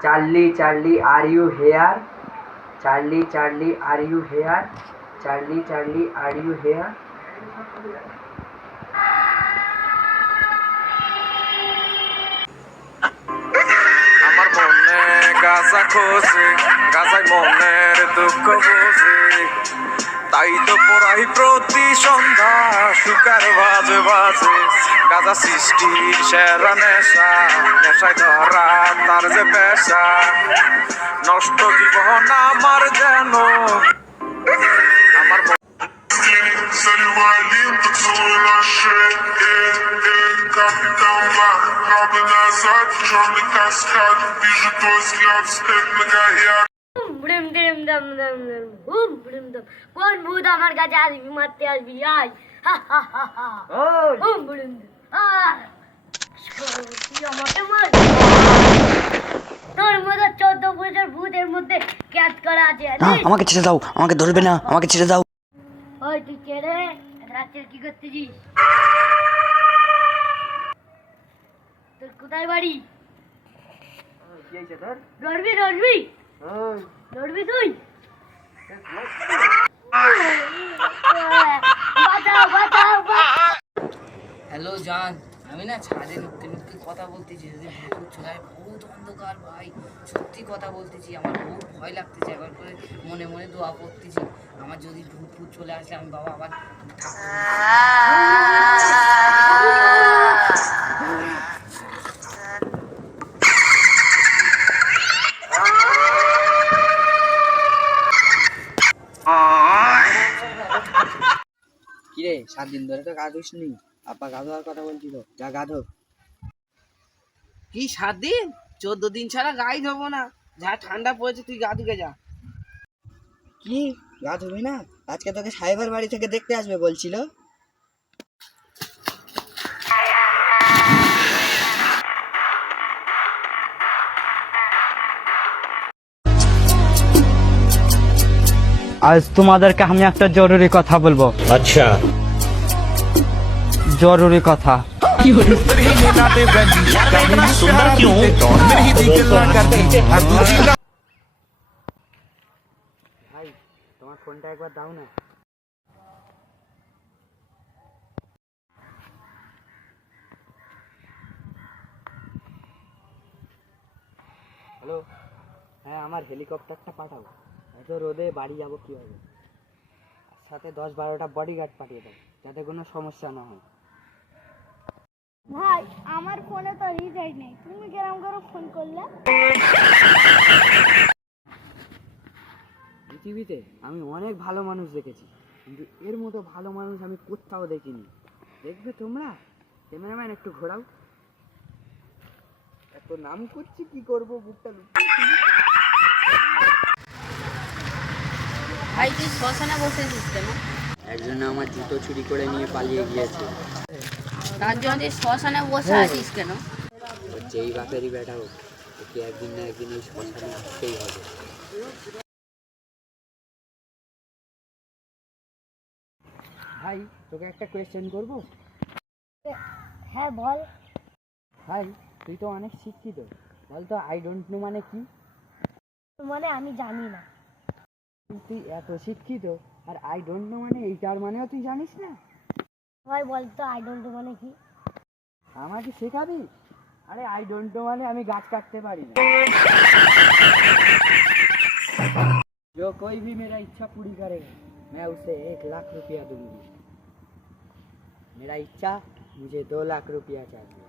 Charlie, Charlie, are you here? Charlie, Charlie, are you here? Charlie, Charlie, are you here? আমার মনে গাছা খোঁজে গাছায় মনের দুঃখ বোঝে তাই তো পড়াই প্রতি সন্ধ্যা সুকার বাজে বাজে গাছা সৃষ্টির সেরা নেশা নেশায় ধরা তার যে পেশা নষ্ট জীবন আমার যেন আমার Заливай линту, целуй на шее, капитан Бах, правда назад, черный каскад, вижу твой взгляд, стыд многояд. কোন ভূত আমার কাছে আসবি মারতে আসবি আয় আমাকে মার তোর মতো 14 বছর ভূতের মধ্যে ক্যাচ করা আছে আমাকে ছেড়ে দাও, আমাকে ধরবে না, আমাকে ছেড়ে দাও। ওই তুই কে রে রাতে কি করতেছিস তোর কোথায় বাড়ি ধরবি ধরবি ধরবি তুই বাঁচাও বাঁচাও হ্যালো জান, আমি না ছাদে নুকতে নুকতে কথা বলতেছি, যদি ভূত চলে আসে, বহুত অন্ধকার ভাই, সত্যি কথা বলতেছি, আমার বহুত ভয় লাগতেছে, একবার করে মনে মনে দোয়া পড়তেছি, আমার যদি ভূত ভূত চলে আসলে আমি বাবা আবার কিরে 7 দিন ধরে তো গা ধুসনি, আপা গা ধোয়ার কথা বলছিল, যা গা ধো। কি 7 দিন? 14 দিন ছাড়া গাই ধোবো না, যা ঠান্ডা পড়েছে তুই গা ধুকে যা। কি গা ধুবি না? আজকে তোকে সাহেবের বাড়ি থেকে দেখতে আসবে বলছিল। আজ তোমাদেরকে আমি একটা জরুরি কথা বলবো। अच्छा জরুরি কথা। सुंदर क्यों ভাই তোমার ফোনটা একবার দাও না। হ্যালো, হ্যাঁ আমার হেলিকপ্টারটা পাঠাও, এত রোদে বাড়ি যাবো কীভাবে? সাথে 10-12টা বডিগার্ড পাঠিয়ে দাও, যাতে কোনো সমস্যা না হয়। ভাই আমার ফোনে তো রিচার্জ নেই, তুমি কেরম করে ফোন করলে? পৃথিবীতে আমি অনেক ভালো মানুষ দেখেছি, কিন্তু এর মতো ভালো মানুষ আমি কোথাও দেখিনি। দেখবে তোমরা? ক্যামেরাম্যান একটু ঘোরাও। এত নাম করছি কি করবো, বুকটা ভাই তুই শ্মশানে বসেছিস কেন? একজন আমার জুতো চুরি করে নিয়ে পালিয়ে গিয়েছে। তার জন্য তুই শ্মশানে বসে আছিস কেন? যেই বাপেরই বেটা হোক, ওকে একদিন না একদিন এই শ্মশানে আসতেই হবে। ভাই তোকে একটা কোয়েশ্চেন করবো? হ্যাঁ বল। ভাই তুই তো অনেক শিক্ষিত, বল তো আই ডোন্ট নো মানে কি? মানে আমি জানি না। তুই এত শিক্ষিত আর আই ডোন্ট নো মানে এইটার মানেও তুই জানিস না? ভাই বল তো আই ডোন্ট নো মানে কি? আমাকে শেখাবি? আরে আই ডোন্ট নো মানে আমি গাছ কাটতে পারি না। जो कोई भी मेरा इच्छा पूरी करेगा मैं उसे 1 लाख रुपया दूंगी। मेरा इच्छा मुझे 2 लाख रुपया चाहिए।